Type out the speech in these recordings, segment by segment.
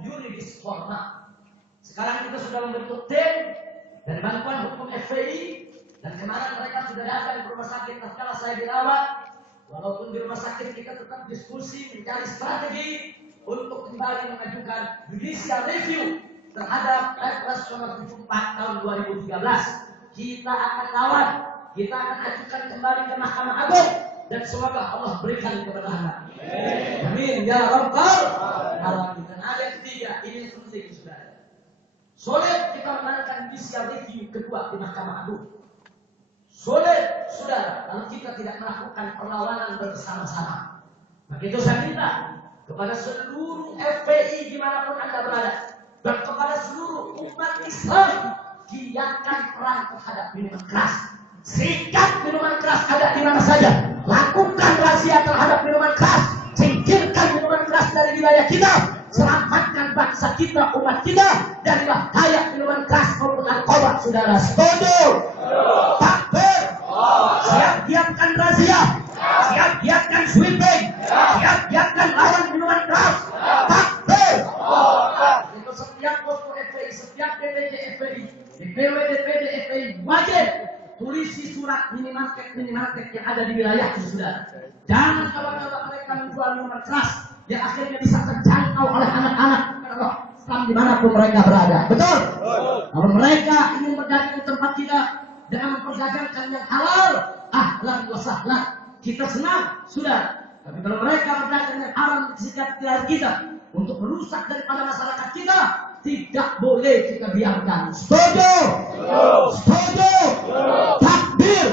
yuridis formal. Sekarang kita sudah membentuk tim dari bantuan hukum FPI, dan kemarin mereka sudah datang ke rumah sakit tatkala saya dirawat. Walaupun di rumah sakit kita tetap diskusi mencari strategi untuk kembali mengajukan judicial review terhadap Perpres nomor 74 tahun 2013. Kita akan lawan, kita akan ajukan kembali ke Mahkamah Agung, dan semoga Allah berikan kebenaran. Amin ya rabbal alamin. Dan ada yang ketiga, ini yang penting saudara. Solid kita menandakan judicial review kedua di Mahkamah Agung. Solid saudara, kalau kita tidak melakukan perlawanan bersama-sama. Maka itu saya minta kepada seluruh FPI dimanapun Anda berada, dan kepada seluruh umat Islam, giatkan perang terhadap minuman keras. Sikap minuman keras ada di mana saja. Lakukan razia terhadap minuman keras. Singkirkan minuman keras dari wilayah kita. Selamatkan bangsa kita, umat kita dari bahaya minuman keras maupun narkoba. Saudara setuju? Takbir. Siap giatkan razia. Siap giatkan sweeping. Siap giatkan lawan minuman keras. Takbir. Itu setiap posko FPI, setiap DPD FPI, DPW DPD FPI wajib tulisi surat minimarket yang ada di wilayah itu, saudara. Jangan kalau mereka menjual minuman keras yang akhirnya bisa terjangkau oleh anak-anak Islam dimanapun mereka berada. Betul? Kalau mereka ingin berdagang di tempat kita dengan memperdagangkan yang halal, ahlan wa sahlan, kita senang, sudah. Tapi kalau mereka berdagang yang haram di sekitar kita untuk merusak daripada masyarakat kita, tidak boleh kita biarkan. Setuju? Setuju? Takbir.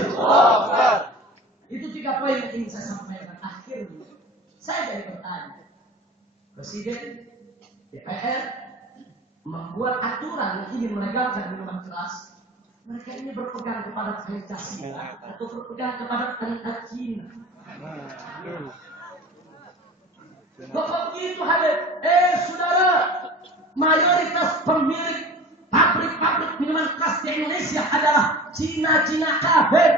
Itu 3 poin yang ingin saya sampaikan. Akhirnya saya jadi bertanya, Presiden, DPR membuat aturan yang ingin melegalkan minuman keras. Mereka ini berpegang kepada Pancasila atau berpegang kepada Pancasila. Kok begitu hadir? Saudara, mayoritas pemilik pabrik-pabrik minuman keras di Indonesia adalah Cina-Cina kafir.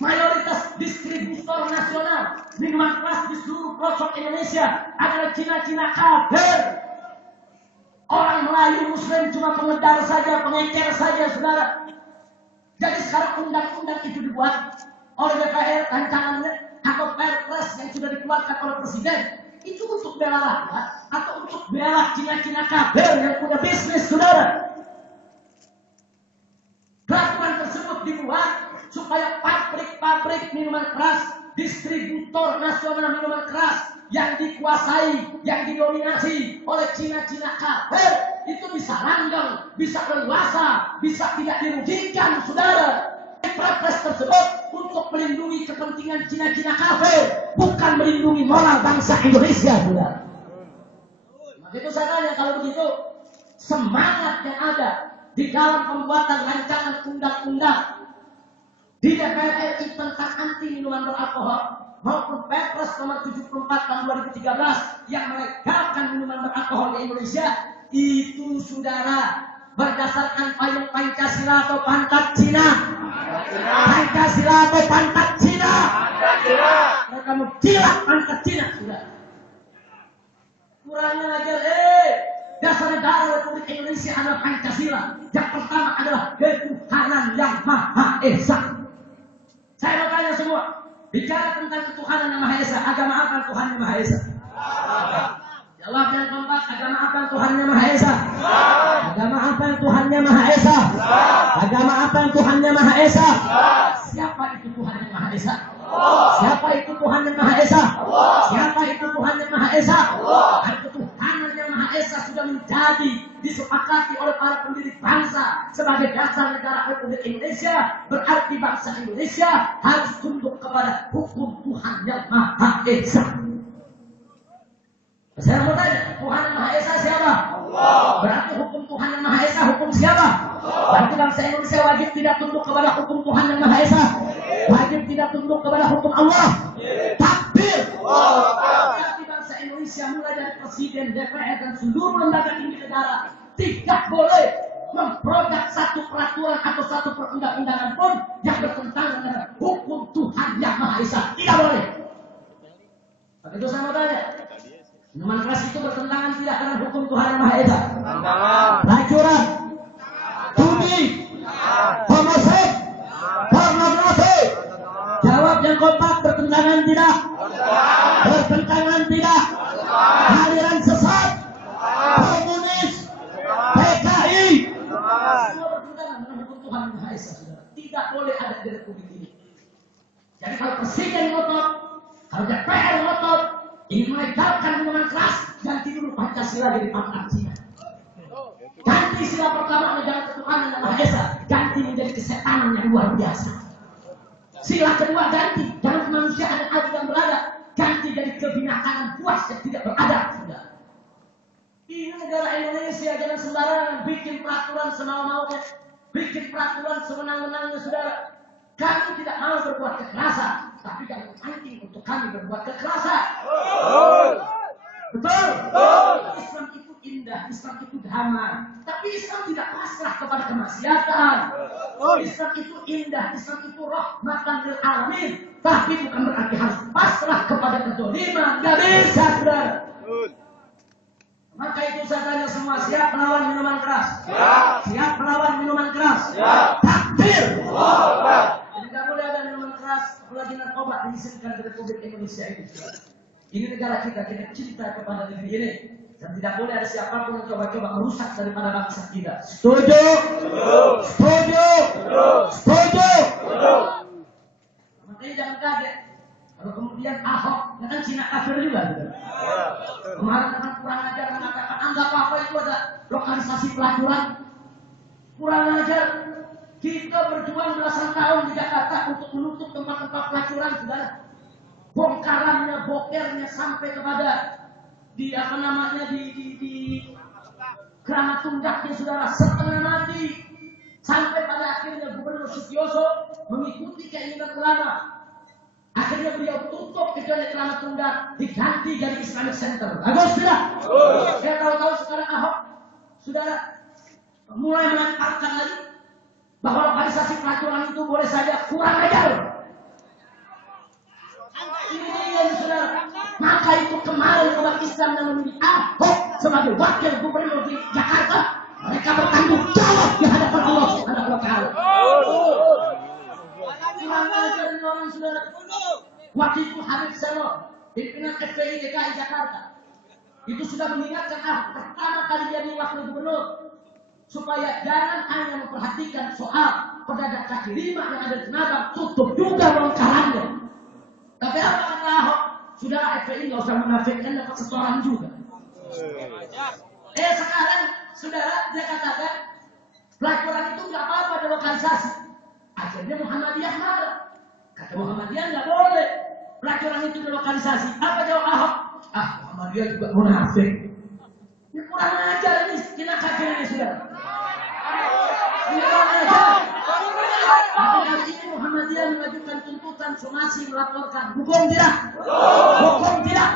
Mayoritas distributor nasional minuman keras di seluruh pelosok Indonesia adalah Cina-Cina kafir. Orang Melayu Muslim cuma pengedar saja, pengecer saja, saudara. Jadi sekarang undang-undang itu dibuat oleh DPR, rancangannya atau Perpres yang sudah dikeluarkan oleh Presiden, itu untuk bela rakyat atau untuk bela Cina-Cina kafir yang punya bisnis, saudara. Peraturan tersebut dibuat supaya pabrik-pabrik minuman keras, distributor nasional minuman keras yang dikuasai, yang didominasi oleh Cina-Cina kafir itu bisa langgeng, bisa leluasa, bisa tidak dirugikan, saudara. Perpres tersebut untuk melindungi kepentingan Cina-Cina kafir, bukan melindungi moral bangsa Indonesia, saudara. Maka itu saya tanya, kalau begitu semangat yang ada di dalam pembuatan rancangan undang-undang di DPR RI tentang anti minuman beralkohol maupun Perpres nomor 74 tahun 2013 yang melegalkan minuman beralkohol di Indonesia, itu saudara berdasarkan payung Pancasila atau pantat Cina. Pancasila atau pantat Cina. Mereka menjilat pantat Cina, saudara. Kurang ajar, dasar negara Republik Indonesia adalah Pancasila. Yang pertama adalah ketuhanan yang Maha Esa. Saya mau tanya semua, bicara tentang ketuhanan yang Maha Esa, agama apa Tuhan yang Maha Esa? Jawab yang keempat, agama apa Tuhan yang Maha Esa? Agama apa yang Tuhannya Maha Esa? Agama apa yang Tuhannya Maha Esa? Siapa itu Tuhan yang Maha Esa? Siapa itu Tuhan yang Maha Esa? Siapa itu Tuhan yang Maha Esa? Dan ketuhanan yang Maha Esa sudah menjadi disepakati oleh para pendiri bangsa sebagai dasar negara Republik Indonesia. Berarti bangsa Indonesia harus tunduk kepada hukum Tuhan yang Maha Esa. Saya mau tanya, Tuhan yang Maha Esa siapa? Allah. Berarti hukum Tuhan yang Maha Esa hukum siapa? Allah. Berarti bangsa Indonesia wajib tidak tunduk kepada hukum Tuhan yang Maha Esa. Wajib tidak tunduk kepada hukum Allah. Takbir. Berarti bangsa Indonesia mulai dari Presiden, DPR dan seluruh lembaga tinggi negara tidak boleh memproduk satu peraturan atau satu perundang-undangan pun yang bertentangan dengan hukum Tuhan yang Maha Esa. Tidak boleh. Maka itu saya mau tanya, Minuman keras itu bertentangan tidak dengan hukum Tuhan Yang Maha Esa. Pelacuran, judi, homoseks, pornografi. Jawab yang kompak, bertentangan tidak? Bertentangan tidak? Aliran sesat, komunis, PKI. Semua bertentangan dengan hukum Tuhan Yang Maha Esa, saudara. Tidak boleh ada di Republik ini. Jadi kalau presiden ngotot, kalau DPR ngotot, ingin melegalkan minuman keras, ganti dulu Pancasila jadi Pancasila. Ganti sila pertama negara ketuhanan Yang Maha Esa, ganti menjadi kesetanan yang luar biasa. Sila kedua ganti, jangan kemanusiaan yang adil dan beradab, ganti jadi kebinatangan puas yang tidak beradab. Sudah. Ini negara Indonesia, jangan sembarangan bikin peraturan semau-maunya, bikin peraturan semenang-menangnya, saudara. Kami tidak mau berbuat kekerasan, tapi jangan mancing untuk kami berbuat kekerasan. Betul? Islam itu indah, Islam itu damai. Tapi Islam tidak pasrah kepada kemaksiatan. Islam itu indah, Islam itu rahmatan lil alamin. Tapi bukan berarti harus pasrah kepada kezaliman. Tidak bisa, saudara. Maka itu saya tanya semua, siap melawan minuman keras? Siap melawan minuman keras? Takbir! Tidak boleh ada minuman keras, apalagi narkoba diizinkan di Republik Indonesia ini. Ini negara kita cinta kepada negeri ini. Dan tidak boleh ada siapapun yang coba-coba merusak daripada bangsa kita. Setuju? Setuju? Setuju? Makanya jangan kaget. Kalau kemudian Ahok, kan Cina kafir juga. Kemarin kan kurang ajar mengatakan, anggap apa itu ada lokalisasi pelacuran. Kurang ajar. Kita berjuang belasan tahun di Jakarta untuk menutup tempat-tempat pelacuran, saudara. Bongkarannya, bokernya sampai kepada di Keramat Tunggaknya, saudara, setengah mati. Sampai pada akhirnya Gubernur Sutioso mengikuti keinginan ulama. Akhirnya beliau tutup kecuali Keramat Tunggak, diganti jadi Islamic Center. Bagus tidak? Saya tahu-tahu sekarang Ahok, saudara, mulai melemparkan lagi bahwa lokalisasi pelacuran itu boleh saja, kurang ajar. Ini dia, saudara. Maka itu kemarin umat Islam yang memilih Ahok sebagai wakil gubernur di Jakarta, mereka bertanggung jawab di hadapan Allah Subhanahu wa Ta'ala. Kurang ajar ini orang, saudara. Waktu itu Habib Selo, pimpinan FPI DKI Jakarta, itu sudah mengingatkan pertama kali jadi wakil gubernur, supaya jangan hanya memperhatikan soal pedagang kaki lima yang ada di Tanabang, tutup juga bongkarannya. Tapi apa kata Ahok? Sudah FPI nggak usah menafikan, dapat setoran juga. Sekarang saudara, dia katakan pelacuran itu nggak apa-apa ada lokalisasi. Akhirnya Muhammadiyah marah. Kata Muhammadiyah nggak boleh pelacuran itu dilokalisasi. Apa jawab Ahok? Muhammadiyah juga munafik. Ini kurang ajar ini, kena kafir ini, saudara. Tapi kali ini Muhammadiyah mengajukan tuntutan somasi, melaporkan. Hukum tidak? Hukum tidak?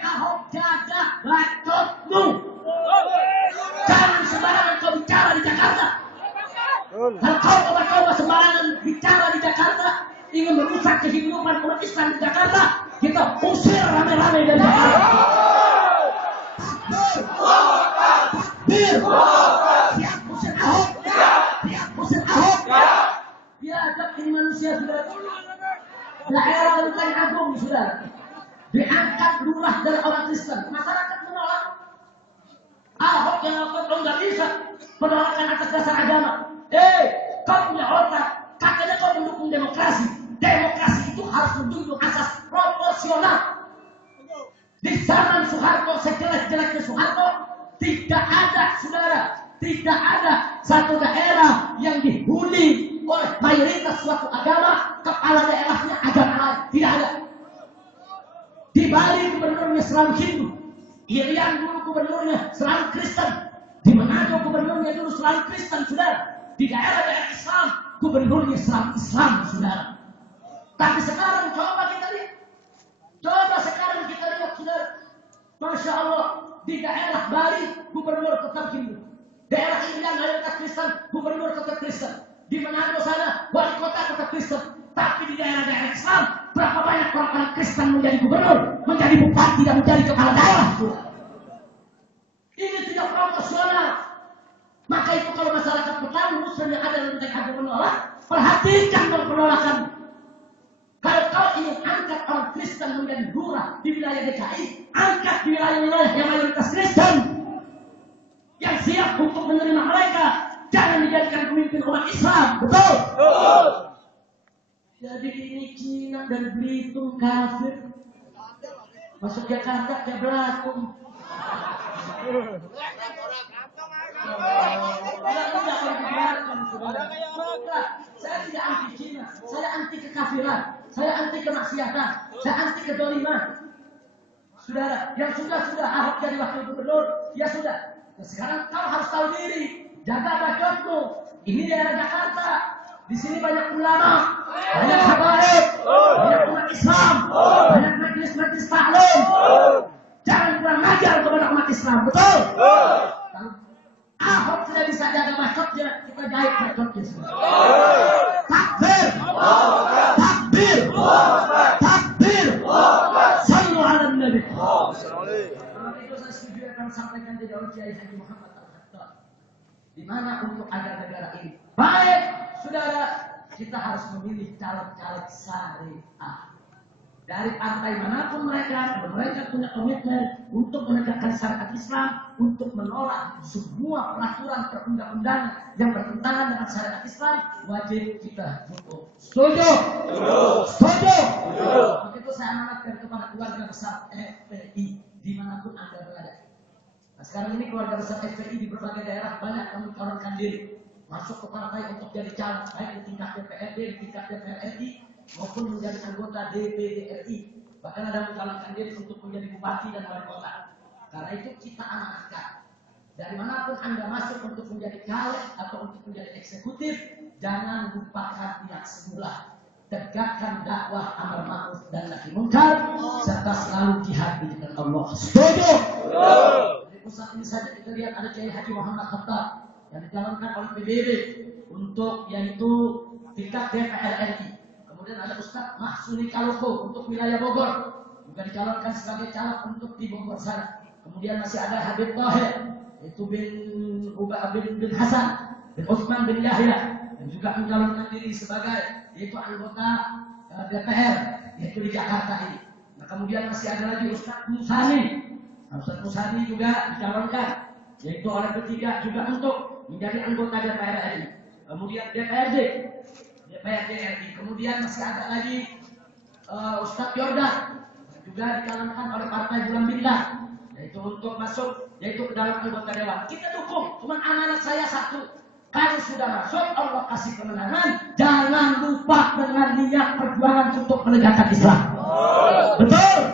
Ahok, jaga bacotmu. Jangan sembarangan kau bicara di Jakarta. Kalau kau coba-coba sembarangan bicara di Jakarta, ingin merusak kehidupan umat Islam di Jakarta, kita usir rame-rame dari Jakarta. Takbir! Siap usir Ahok! Siap usir Ahok! Diajak ini manusia, saudara. Daerah Lenteng Agung, saudara. Diangkat lurah dari orang Kristen. Masyarakat menolak. Ahok yang ngomong nggak bisa penolakan atas dasar agama. Kau punya otak. Katanya kau mendukung demokrasi. Demokrasi itu harus menjunjung asas proporsional. Di zaman Soeharto, sejelek-jeleknya Soeharto, tidak ada, saudara, tidak ada satu daerah yang dihuni oleh mayoritas suatu agama, kepala daerahnya agama lain. Tidak ada. Di Bali gubernurnya selalu Hindu. Irian dulu gubernurnya selalu Kristen. Di Manado gubernurnya dulu selalu Kristen, saudara. Di daerah-daerah Islam, gubernurnya selalu Islam, saudara. Tapi sekarang coba kita lihat. Coba sekarang kita lihat, saudara. Masya Allah, di daerah Bali, gubernur tetap Hindu. Daerah Irian mayoritas Kristen, gubernur tetap Kristen. Di Manado sana, wali kota tetap Kristen. Tapi di daerah-daerah Islam, berapa banyak orang-orang Kristen menjadi gubernur, menjadi bupati, dan menjadi kepala daerah. Ini tidak proporsional. Maka itu kalau masyarakat bertahu Muslim yang ada dalam TKP menolak, perhatikan dong penolakan. Kalau kau ingin angkat orang Kristen menjadi lurah di wilayah DKI, angkat di wilayah-wilayah yang mayoritas Kristen, yang siap untuk menerima mereka. Jangan dijadikan pemimpin umat Islam. Betul? Betul. Jadi ini Cina dan Belitung kafir. Masuk Jakarta kayak Belatung. Saya tidak anti Cina, saya anti kekafiran, saya anti kemaksiatan, saya anti kedoliman. Saudara, yang sudah Ahok jadi wakil gubernur, ya sudah. Nah, sekarang kau harus tahu diri, jaga bacotmu. Ini daerah Jakarta, di sini banyak ulama, banyak habaib, banyak umat Islam, banyak majelis-majelis taklim. Jangan kurang ajar kepada umat Islam, betul? Ahok tidak bisa jaga bacotnya, kita jahit bacotnya semua. Takbir, takbir, takbir. Sallu ala Nabi. Karena itu saya setuju akan sampaikan di dalam Kiai Haji Muhammad Al-Khattab. Di mana untuk agar negara ini baik, saudara, kita harus memilih caleg-caleg syariah. Dari partai manapun mereka, kalau mereka punya komitmen untuk menegakkan syariat Islam, untuk menolak semua peraturan perundang-undangan yang bertentangan dengan syariat Islam, wajib kita dukung. Setuju? Setuju? Begitu saya amanatkan kepada keluarga besar FPI dimanapun Anda berada. Nah, sekarang ini keluarga besar FPI di berbagai daerah banyak yang mencalonkan diri masuk ke partai untuk jadi caleg, baik di tingkat DPRD, di tingkat DPR RI, maupun menjadi anggota DPD RI. Bahkan ada mencalonkan diri untuk menjadi bupati dan wali kota. Karena itu kita amanatkan. Dari manapun Anda masuk untuk menjadi caleg atau untuk menjadi eksekutif, jangan lupakan pihak semula. Tegakkan dakwah amar ma'ruf dan nahi munkar, serta selalu jihad di jalan Allah. Setuju? Di pusat ini saja kita lihat ada Kiai Haji Muhammad Khattab yang dicalonkan oleh PBB untuk yaitu tingkat DPR RI. Kemudian ada Ustaz Mahsuni Kaloko untuk wilayah Bogor, juga dicalonkan sebagai caleg untuk di Bogor sana. Kemudian masih ada Habib Tahir, yaitu bin Hasan, bin Utsman bin Yahya, yang juga mencalonkan diri sebagai yaitu anggota DPR, yaitu di Jakarta ini. Nah, kemudian masih ada lagi Ustaz Musani. Nah, Ustaz Musani juga dicalonkan, yaitu oleh P3 juga untuk menjadi anggota DPR RI. Kemudian DPRD RI. Kemudian masih ada lagi Ustadz Yordan, juga dicalonkan oleh Partai Bulan Bintang, yaitu untuk masuk yaitu ke dalam anggota dewan. Kita dukung, cuma amanat saya satu. Kalau sudah masuk, Allah kasih kemenangan. Jangan lupa dengan niat perjuangan untuk menegakkan Islam. Betul?